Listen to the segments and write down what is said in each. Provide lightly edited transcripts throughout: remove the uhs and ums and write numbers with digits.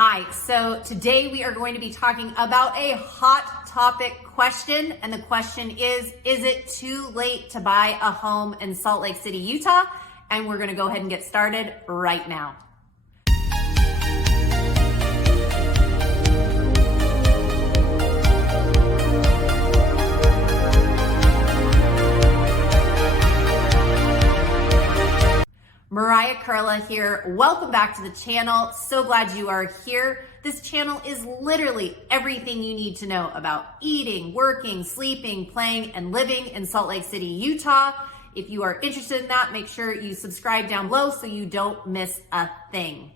Hi, so today we are going to be talking about a hot topic question. And the question is it too late to buy a home in Salt Lake City, Utah? And we're gonna go ahead and get started right now. Mariah Koehle here. Welcome back to the channel. So glad you are here. This channel is literally everything you need to know about eating, working, sleeping, playing, and living in Salt Lake City, Utah. If you are interested in that, make sure you subscribe down below so you don't miss a thing.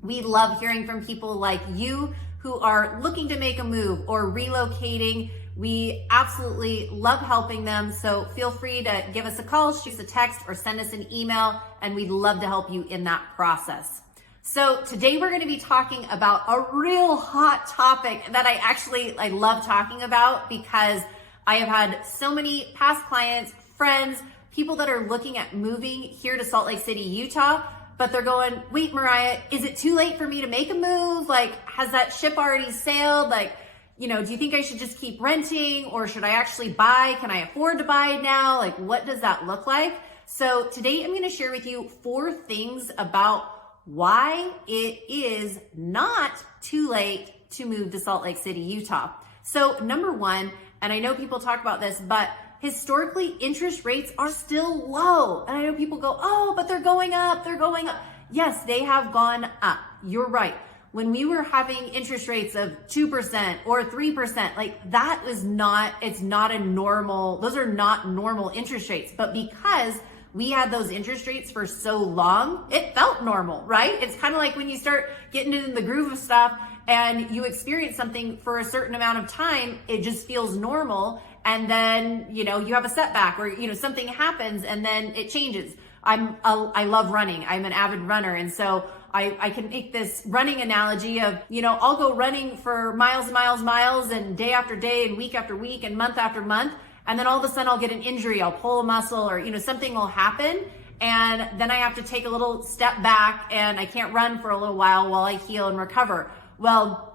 We love hearing from people like you who are looking to make a move or relocating. We absolutely love helping them. So feel free to give us a call, shoot us a text, or send us an email, and we'd love to help you in that process. So today we're going to be talking about a real hot topic that I love talking about because I have had so many past clients, friends, people that are looking at moving here to Salt Lake City, Utah, but they're going, wait, Mariah, is it too late for me to make a move? Like, has that ship already sailed? Like, do you think I should just keep renting or should I actually buy? Can I afford to buy now? Like, what does that look like? So today I'm going to share with you 4 things about why it is not too late to move to Salt Lake City, Utah. So number 1, and I know people talk about this, but historically interest rates are still low. And I know people go, oh, but they're going up, they're going up. Yes, they have gone up. You're right. When we were having interest rates of 2% or 3%, like that is not, it's not a normal, those are not normal interest rates. But because we had those interest rates for so long, it felt normal, right? It's kind of like when you start getting into the groove of stuff and you experience something for a certain amount of time, it just feels normal. And then, you have a setback or, something happens and then it changes. I love running. I'm an avid runner. And so I can make this running analogy of, I'll go running for miles and miles and miles and day after day and week after week and month after month. And then all of a sudden I'll get an injury. I'll pull a muscle or, something will happen. And then I have to take a little step back and I can't run for a little while I heal and recover. Well,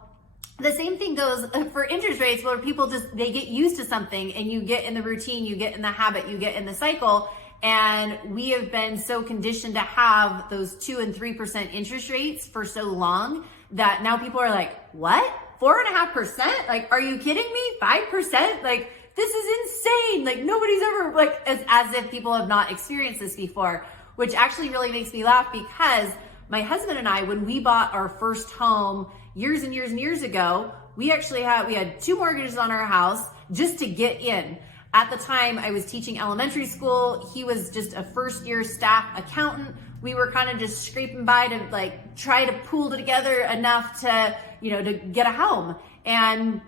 the same thing goes for interest rates where people they get used to something and you get in the routine, you get in the habit, you get in the cycle. And we have been so conditioned to have those 2 and 3% interest rates for so long that now people are like, what? 4.5%? Like, are you kidding me? 5%? Like, this is insane. Like, nobody's ever, like, as if people have not experienced this before, which actually really makes me laugh because my husband and I, when we bought our first home years and years and years ago, we had 2 mortgages on our house just to get in. At the time, I was teaching elementary school. He was just a first-year staff accountant. We were kind of just scraping by to try to pool together enough to, to get a home. And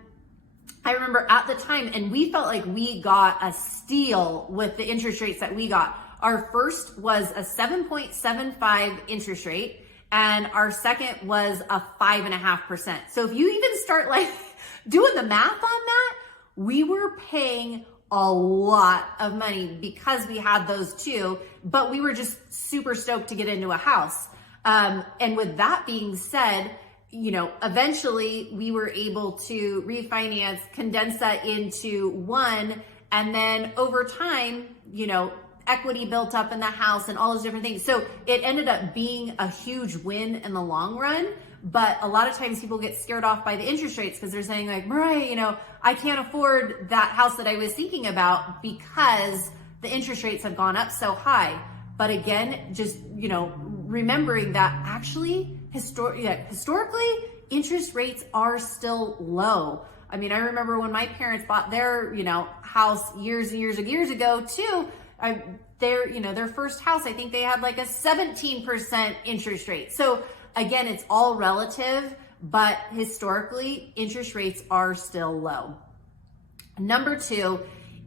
I remember at the time, and we felt like we got a steal with the interest rates that we got. Our first was a 7.75 interest rate, and our second was a 5.5%. So if you even start doing the math on that, we were paying a lot of money because we had those 2, but we were just super stoked to get into a house. And with that being said, eventually we were able to refinance, condense that into one, and then over time, equity built up in the house and all those different things. So it ended up being a huge win in the long run. But a lot of times people get scared off by the interest rates because they're saying like, Mariah, I can't afford that house that I was thinking about because the interest rates have gone up so high. But again, just, remembering that actually historically interest rates are still low. I mean, I remember when my parents bought their, house years and years ago too, their first house, I think they had like a 17% interest rate. So again, it's all relative, but historically, interest rates are still low. Number 2,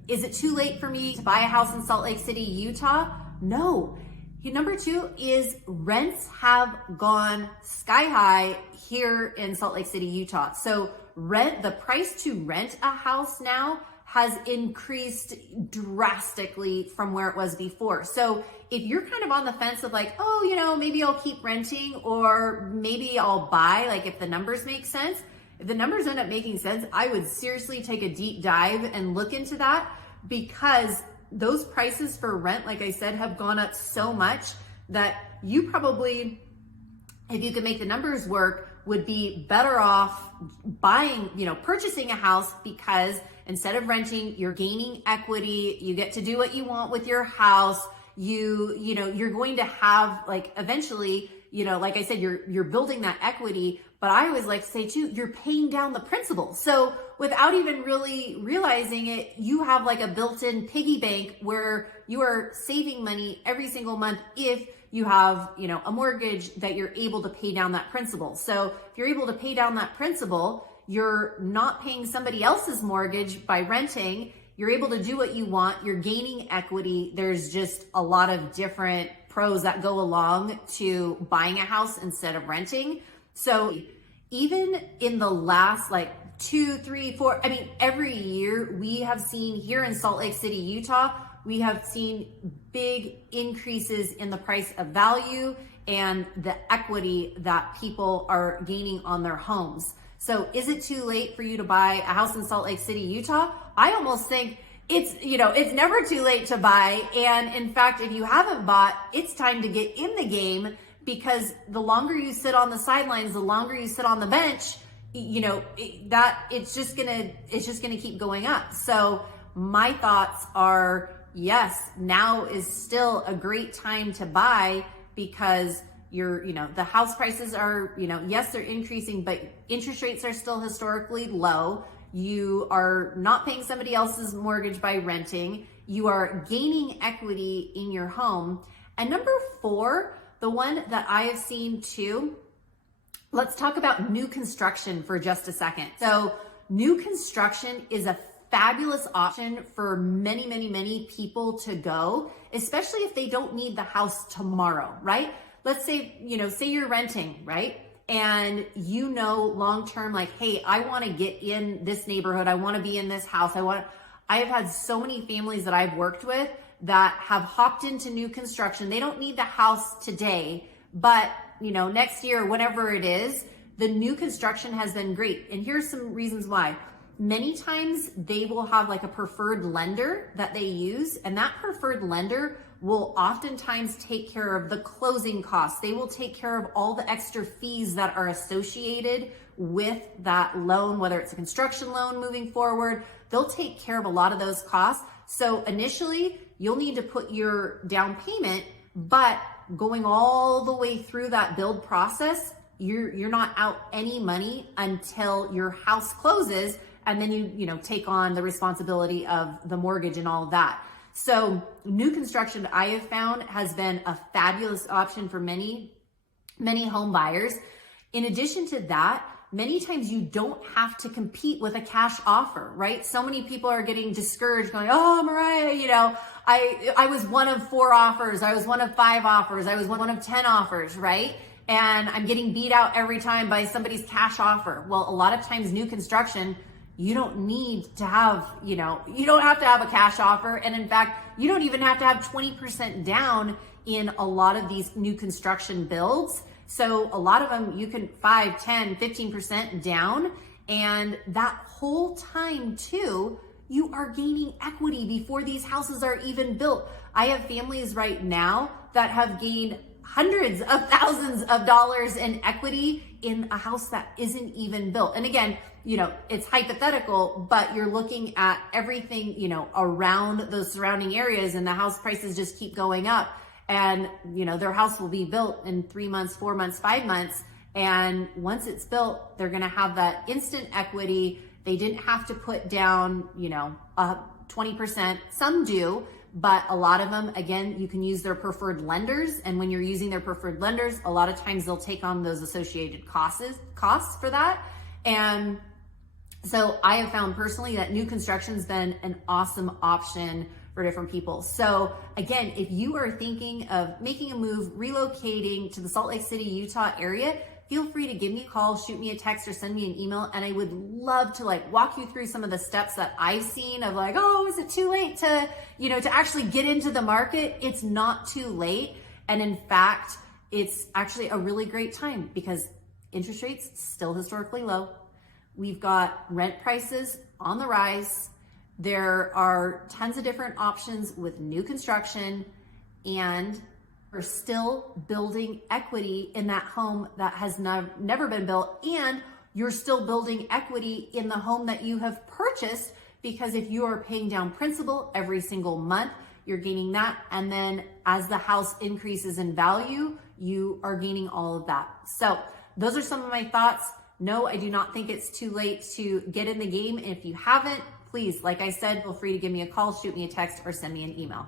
is it too late for me to buy a house in Salt Lake City, Utah? No. Number 2 is rents have gone sky high here in Salt Lake City, Utah. So the price to rent a house now has increased drastically from where it was before. So if you're kind of on the fence of like, oh, maybe I'll keep renting or maybe I'll buy, like if the numbers make sense, if the numbers end up making sense, I would seriously take a deep dive and look into that, because those prices for rent, like I said, have gone up so much that you probably, if you could make the numbers work, would be better off buying, purchasing a house, because instead of renting, you're gaining equity. You get to do what you want with your house. You're going to have, like, eventually, like I said, you're building that equity. But I always like to say too, you're paying down the principal. So without even really realizing it, you have like a built-in piggy bank where you are saving money every single month if you have, a mortgage that you're able to pay down that principal. So if you're able to pay down that principal, you're not paying somebody else's mortgage by renting. You're able to do what you want. You're gaining equity. There's just a lot of different pros that go along to buying a house instead of renting. So even in the last 2, 3, 4, every year we have seen here in Salt Lake City, Utah, we have seen big increases in the price of value and the equity that people are gaining on their homes. So is it too late for you to buy a house in Salt Lake City, Utah? I almost think it's never too late to buy. And in fact, if you haven't bought, it's time to get in the game, because the longer you sit on the sidelines, the longer you sit on the bench, it's just gonna keep going up. So my thoughts are, yes, now is still a great time to buy, because the house prices are, yes, they're increasing, but interest rates are still historically low. You are not paying somebody else's mortgage by renting. You are gaining equity in your home. And number 4, the one that I have seen too, let's talk about new construction for just a second. So new construction is a fabulous option for many, many, many people to go, especially if they don't need the house tomorrow, right? Let's say, say you're renting, right? And long-term, like, hey, I want to get in this neighborhood. I want to be in this house. I have had so many families that I've worked with that have hopped into new construction. They don't need the house today, but next year, whenever it is, the new construction has been great. And here's some reasons why. Many times they will have like a preferred lender that they use, and that preferred lender will oftentimes take care of the closing costs. They will take care of all the extra fees that are associated with that loan, whether it's a construction loan moving forward. They'll take care of a lot of those costs. So initially, you'll need to put your down payment, but going all the way through that build process, you're not out any money until your house closes, and then you take on the responsibility of the mortgage and all of that. So new construction, I have found, has been a fabulous option for many, many home buyers. In addition to that, many times you don't have to compete with a cash offer, right? So many people are getting discouraged going, oh, Mariah, I was one of 4 offers. I was one of 5 offers. I was one of 10 offers, right? And I'm getting beat out every time by somebody's cash offer. Well, a lot of times new construction, you don't need to have, you don't have to have a cash offer. And in fact, you don't even have to have 20% down in a lot of these new construction builds. So a lot of them, you can 5, 10, 15% down. And that whole time too, you are gaining equity before these houses are even built. I have families right now that have gained hundreds of thousands of dollars in equity in a house that isn't even built. And again, it's hypothetical, but you're looking at everything, around those surrounding areas, and the house prices just keep going up. And, their house will be built in 3 months, 4 months, 5 months. And once it's built, they're going to have that instant equity. They didn't have to put down, 20%. Some do, but a lot of them, again, you can use their preferred lenders. And when you're using their preferred lenders, a lot of times they'll take on those associated costs for that. And so I have found personally that new construction's been an awesome option for different people. So again, if you are thinking of making a move, relocating to the Salt Lake City, Utah area, feel free to give me a call, shoot me a text, or send me an email. And I would love to like walk you through some of the steps that I've seen of like, oh, is it too late to, to actually get into the market? It's not too late. And in fact, it's actually a really great time because interest rates still historically low. We've got rent prices on the rise. There are tons of different options with new construction, and we're still building equity in that home that has never been built. And you're still building equity in the home that you have purchased, because if you are paying down principal every single month, you're gaining that. And then as the house increases in value, you are gaining all of that. So those are some of my thoughts. No, I do not think it's too late to get in the game. And if you haven't, please, like I said, feel free to give me a call, shoot me a text, or send me an email.